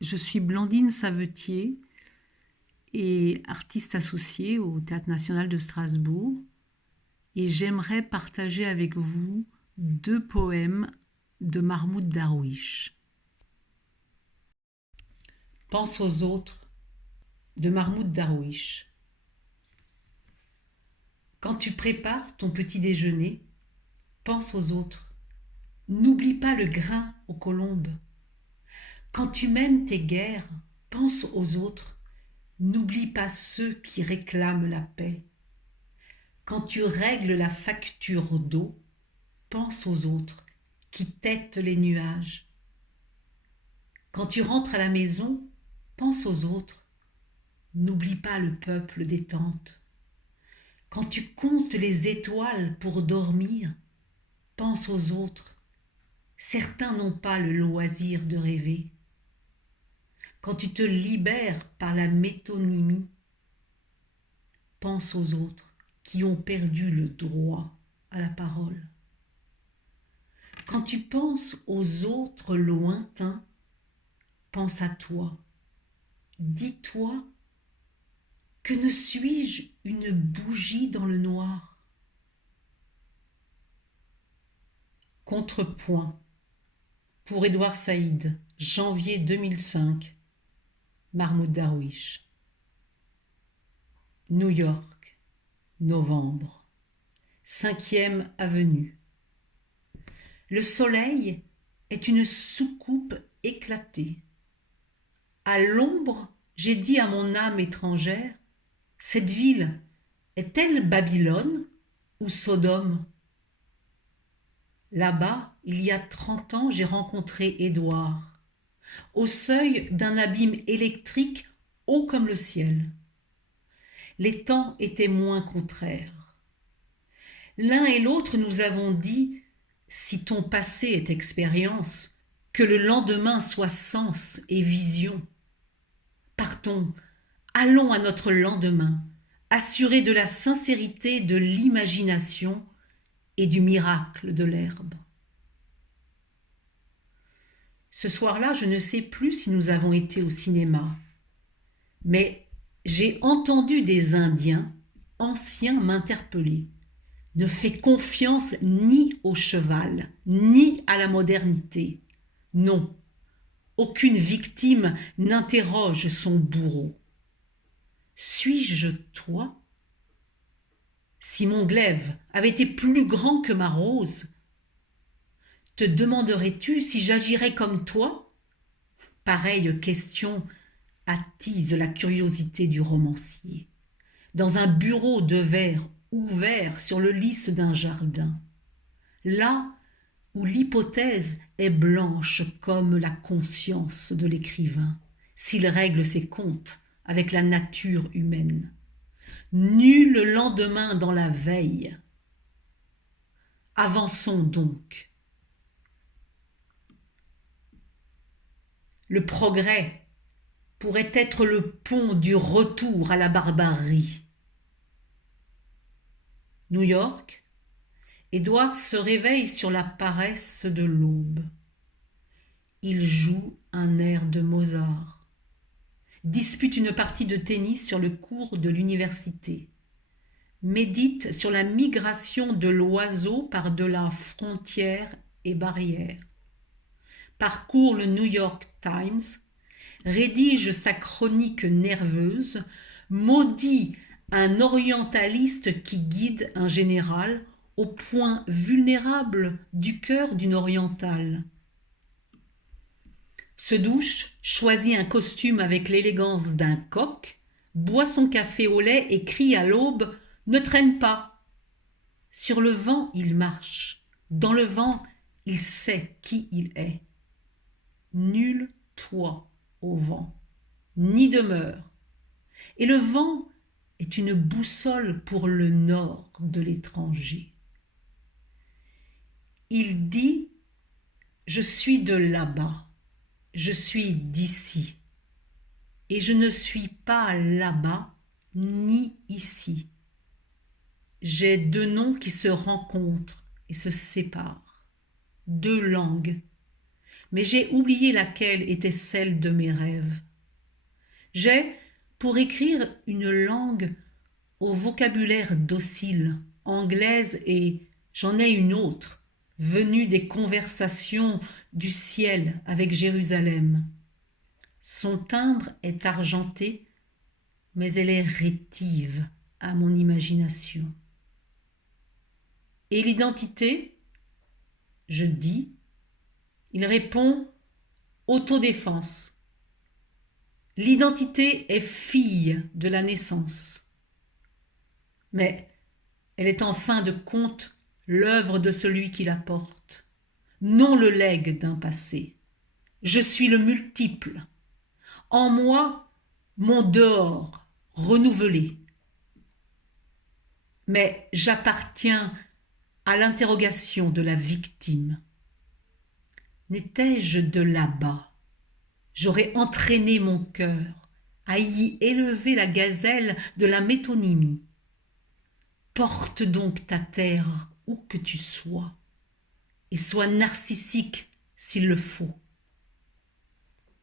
Je suis Blandine Savetier et artiste associée au Théâtre national de Strasbourg et j'aimerais partager avec vous deux poèmes de Mahmoud Darwish. Pense aux autres de Mahmoud Darwish. Quand tu prépares ton petit déjeuner, pense aux autres. N'oublie pas le grain aux colombes. Quand tu mènes tes guerres, pense aux autres. N'oublie pas ceux qui réclament la paix. Quand tu règles la facture d'eau, pense aux autres qui têtent les nuages. Quand tu rentres à la maison, pense aux autres. N'oublie pas le peuple des tentes. Quand tu comptes les étoiles pour dormir, pense aux autres. Certains n'ont pas le loisir de rêver. Quand tu te libères par la métonymie, pense aux autres qui ont perdu le droit à la parole. Quand tu penses aux autres lointains, pense à toi. Dis-toi, que ne suis-je une bougie dans le noir? Contrepoint. Pour Édouard Saïd, janvier 2005. Mahmoud Darwish. New York, novembre. 5e avenue. Le soleil est une soucoupe éclatée. À l'ombre, j'ai dit à mon âme étrangère, cette ville est-elle Babylone ou Sodome? Là-bas, il y a 30 ans, j'ai rencontré Édouard, au seuil d'un abîme électrique haut comme le ciel. Les temps étaient moins contraires. L'un et l'autre nous avons dit, si ton passé est expérience, que le lendemain soit sens et vision. Partons, allons à notre lendemain, assurés de la sincérité de l'imagination et du miracle de l'herbe. Ce soir-là, je ne sais plus si nous avons été au cinéma, mais j'ai entendu des Indiens anciens m'interpeller. Ne fais confiance ni au cheval, ni à la modernité. Non, aucune victime n'interroge son bourreau. Suis-je toi? Si mon glaive avait été plus grand que ma rose, te demanderais-tu si j'agirais comme toi? Pareille question attise la curiosité du romancier. Dans un bureau de verre ouvert sur le lys d'un jardin, là où l'hypothèse est blanche comme la conscience de l'écrivain, s'il règle ses comptes avec la nature humaine. Nul lendemain dans la veille. Avançons donc. Le progrès pourrait être le pont du retour à la barbarie. New York, Édouard se réveille sur la paresse de l'aube. Il joue un air de Mozart, dispute une partie de tennis sur le cours de l'université, médite sur la migration de l'oiseau par-delà frontières et barrières, parcourt le New York Times, rédige sa chronique nerveuse, maudit un orientaliste qui guide un général au point vulnérable du cœur d'une orientale. Se douche, choisit un costume avec l'élégance d'un coq, boit son café au lait et crie à l'aube « Ne traîne pas !» Sur le vent, il marche. Dans le vent, il sait qui il est. Nul toit au vent, ni demeure. Et le vent est une boussole pour le nord de l'étranger. Il dit « Je suis de là-bas, je suis d'ici, et je ne suis pas là-bas ni ici. J'ai deux noms qui se rencontrent et se séparent, deux langues, mais j'ai oublié laquelle était celle de mes rêves. J'ai, pour écrire une langue au vocabulaire docile, anglaise, et j'en ai une autre, venue des conversations du ciel avec Jérusalem. Son timbre est argenté, mais elle est rétive à mon imagination. Et l'identité, je dis, il répond autodéfense. L'identité est fille de la naissance. Mais elle est en fin de compte l'œuvre de celui qui la porte, non le legs d'un passé. Je suis le multiple. En moi, mon dehors renouvelé. Mais j'appartiens à l'interrogation de la victime. N'étais-je de là-bas? J'aurais entraîné mon cœur à y élever la gazelle de la métonymie. Porte donc ta terre où que tu sois, et sois narcissique s'il le faut.